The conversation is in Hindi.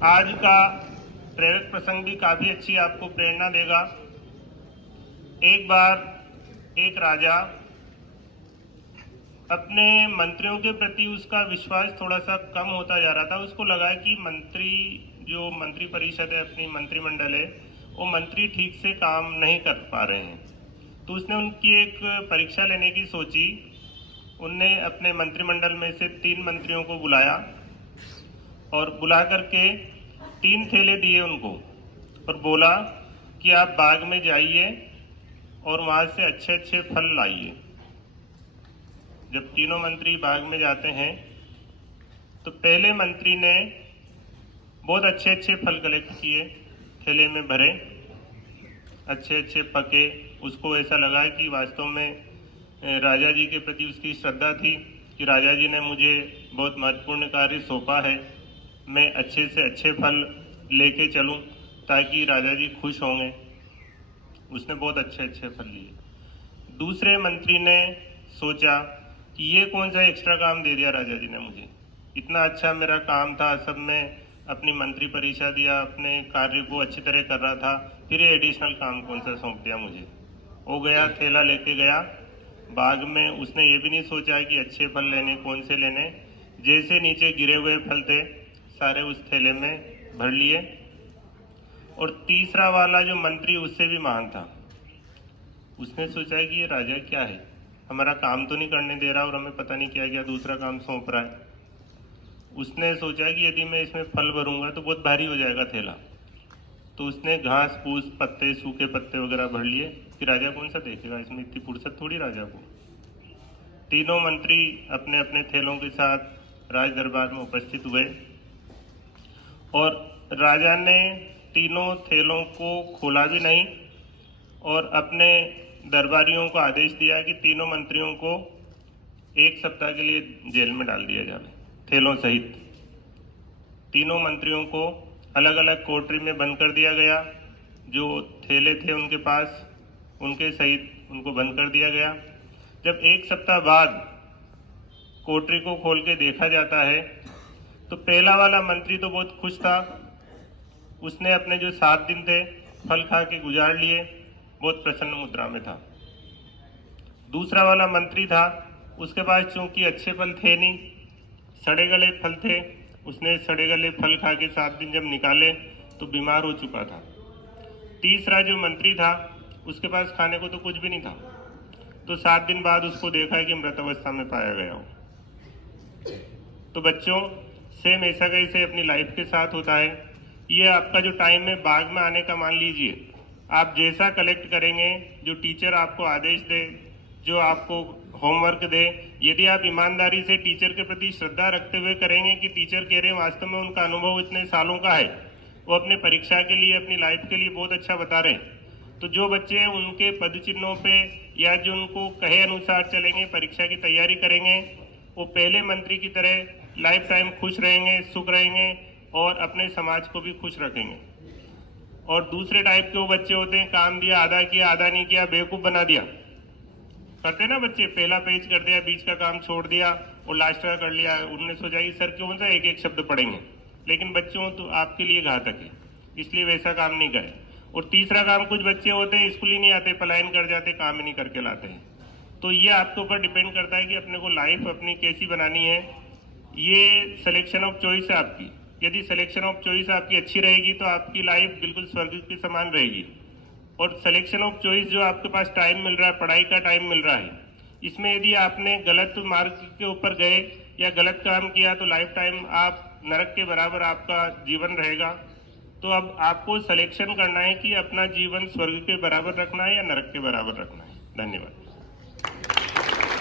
आज का प्रेरक प्रसंग भी काफी अच्छी आपको प्रेरणा देगा। एक बार एक राजा अपने मंत्रियों के प्रति उसका विश्वास थोड़ा सा कम होता जा रहा था। उसको लगा कि मंत्री परिषद है, अपनी मंत्रिमंडल है, वो मंत्री ठीक से काम नहीं कर पा रहे हैं। तो उसने उनकी एक परीक्षा लेने की सोची। उनने अपने मंत्रिमंडल में से 3 मंत्रियों को बुलाया और बुला करके 3 थैले दिए उनको और बोला कि आप बाग में जाइए और वहां से अच्छे अच्छे फल लाइए। जब तीनों मंत्री बाग में जाते हैं तो पहले मंत्री ने बहुत अच्छे अच्छे फल कलेक्ट किए, थैले में भरे, अच्छे अच्छे पके। उसको ऐसा लगा कि वास्तव में राजा जी के प्रति उसकी श्रद्धा थी कि राजा जी ने मुझे बहुत महत्वपूर्ण कार्य सौंपा है, मैं अच्छे से अच्छे फल लेके चलूं ताकि राजा जी खुश होंगे। उसने बहुत अच्छे अच्छे फल लिए। दूसरे मंत्री ने सोचा कि ये कौन सा एक्स्ट्रा काम दे दिया राजा जी ने मुझे, इतना अच्छा मेरा काम था, सब में अपनी मंत्री परिषद या अपने कार्य को अच्छी तरह कर रहा था, फिर ये एडिशनल काम कौन सा सौंप दिया मुझे। वो गया, थैला लेके गया बाग में। उसने ये भी नहीं सोचा कि अच्छे फल लेने, कौन से लेने। जैसे नीचे गिरे हुए फल थे सारे उस थैले में भर लिए। और तीसरा वाला जो मंत्री उससे भी महान था, उसने सोचा कि ये राजा क्या है, हमारा काम तो नहीं करने दे रहा और हमें पता नहीं क्या क्या दूसरा काम सौंप रहा है। उसने सोचा कि यदि मैं इसमें फल भरूंगा तो बहुत भारी हो जाएगा थैला। तो उसने घास फूस, पत्ते, सूखे पत्ते वगैरह भर लिए कि राजा कौन सा देखेगा, इसमें इतनी फुर्सत थोड़ी राजा को। तीनों मंत्री अपने अपने थैलों के साथ राज दरबार में उपस्थित हुए और राजा ने तीनों थैलों को खोला भी नहीं और अपने दरबारियों को आदेश दिया कि तीनों मंत्रियों को 1 सप्ताह के लिए जेल में डाल दिया जाए, थैलों सहित। तीनों मंत्रियों को अलग अलग कोठरी में बंद कर दिया गया। जो थैले थे उनके पास, उनके सहित उनको बंद कर दिया गया। जब 1 सप्ताह बाद कोठरी को खोल के देखा जाता है तो पहला वाला मंत्री तो बहुत खुश था। उसने अपने जो 7 दिन थे फल खा के गुजार लिए, बहुत प्रसन्न मुद्रा में था। दूसरा वाला मंत्री था, उसके पास चूंकि अच्छे फल थे नहीं, सड़े गले फल थे। उसने सड़े गले फल खा के 7 दिन जब निकाले तो बीमार हो चुका था। तीसरा जो मंत्री था उसके पास खाने को तो कुछ भी नहीं था, तो 7 दिन बाद उसको देखा कि मृत अवस्था में पाया गया हो। तो बच्चों, सेम ऐसा कैसे अपनी लाइफ के साथ होता है। ये आपका जो टाइम है बाग में आने का, मान लीजिए आप जैसा कलेक्ट करेंगे, जो टीचर आपको आदेश दे, जो आपको होमवर्क दे, यदि आप ईमानदारी से टीचर के प्रति श्रद्धा रखते हुए करेंगे कि टीचर कह रहे हैं, वास्तव में उनका अनुभव इतने सालों का है, वो अपने परीक्षा के लिए, अपनी लाइफ के लिए बहुत अच्छा बता रहे हैं, तो जो बच्चे उनके पद चिन्हों पे या जो उनको कहे अनुसार चलेंगे, परीक्षा की तैयारी करेंगे, वो पहले मंत्री की तरह लाइफ टाइम खुश रहेंगे, सुख रहेंगे और अपने समाज को भी खुश रखेंगे। और दूसरे टाइप के वो बच्चे होते हैं, काम दिया आधा किया, आधा नहीं किया, बेवकूफ बना दिया। करते ना बच्चे, पहला पेज कर दिया, बीच का काम छोड़ दिया और लास्ट का कर लिया। उन्होंने सोचा कि सर क्यों सा एक एक शब्द पढ़ेंगे, लेकिन बच्चों तो आपके लिए घातक है, इसलिए वैसा काम नहीं करें। और तीसरा काम, कुछ बच्चे होते हैं स्कूल ही नहीं आते, पलायन कर जाते, काम ही नहीं करके लाते हैं। तो ये आपके ऊपर डिपेंड करता है कि अपने को लाइफ अपनी कैसी बनानी है। ये सिलेक्शन ऑफ चॉइस है आपकी। यदि सिलेक्शन ऑफ चॉइस आपकी अच्छी रहेगी तो आपकी लाइफ बिल्कुल स्वर्ग के समान रहेगी। और सिलेक्शन ऑफ चॉइस जो आपके पास टाइम मिल रहा है, पढ़ाई का टाइम मिल रहा है, इसमें यदि आपने गलत मार्ग के ऊपर गए या गलत काम किया तो लाइफ टाइम आप नरक के बराबर आपका जीवन रहेगा। तो अब आपको सिलेक्शन करना है कि अपना जीवन स्वर्ग के बराबर रखना है या नरक के बराबर रखना है। धन्यवाद।